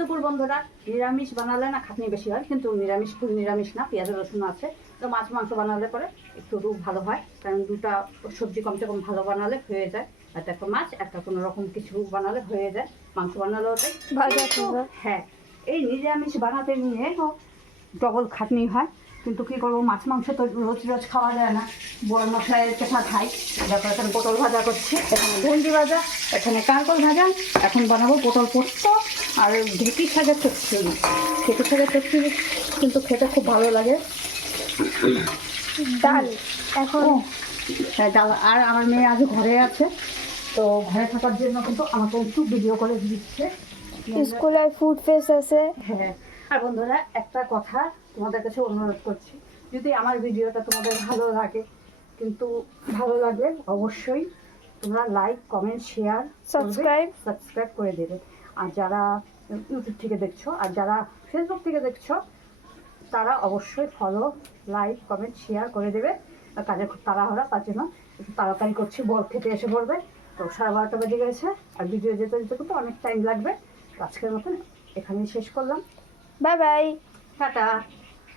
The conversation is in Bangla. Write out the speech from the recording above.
দুপুর বন্ধুরা। নিরামিষ বানালে না খাটনি বেশি হয়, কিন্তু নিরামিষ ফুল নিরামিষ না, পেঁয়াজ রসুন আছে। তো মাছ মাংস বানালে পরে একটু ভালো হয়, কারণ দুটা সবজি কমসে কম ভালো বানালে হয়ে যায়। একটা একটা মাছ একটা কোনো রকম কিছু বানালে হয়ে যায়, মাংস বানালেও তাই। হ্যাঁ, এই নিরামিষ বানাতে নিয়ে ডবল খাটনি হয়, কিন্তু কী করবো, মাছ মাংস তো রোজ রোজ খাওয়া যায় না। বড় মশলাইয়ের কথা খাই। তারপর এখানে পটল ভাজা করছি, এখানে ভেন্ডি ভাজা, এখানে কাঁকরোল ভাজা, এখন বানাবো পটল পোস্ত আর ঢেঁকি শাকের চচ্চড়ি। ঢেঁকি শাকের চচ্চড়ি কিন্তু খেতে খুব ভালো লাগে। ডাল এখন হ্যাঁ, ডাল। আর আমার মেয়ে আজ ঘরে আছে, তো ঘরে থাকার জন্য কিন্তু আমাকে একটু ভিডিও করে দিচ্ছে। স্কুলে ফুড ফেস্ট আছে। হ্যাঁ, আর বন্ধুরা একটা কথা তোমাদের কাছে অনুরোধ করছি, যদি আমার ভিডিওটা তোমাদের ভালো লাগে, কিন্তু ভালো লাগলে অবশ্যই তোমরা লাইক কমেন্ট শেয়ার সাবস্ক্রাইব করে দেবে। আর যারা ইউটিউব থেকে দেখছো আর যারা ফেসবুক থেকে দেখছো, তারা অবশ্যই ফলো লাইক কমেন্ট শেয়ার করে দেবে। কাজে খুব তাড়াহুড়া, তার জন্য একটু তাড়াতাড়ি করছি, বল খেতে এসে পড়বে। তো 12:30 বেজে গেছে, আর ভিডিও যেতে যেতে কিন্তু অনেক টাইম লাগবে। আজকের মতন এখানেই শেষ করলাম। Bye bye. টাটা।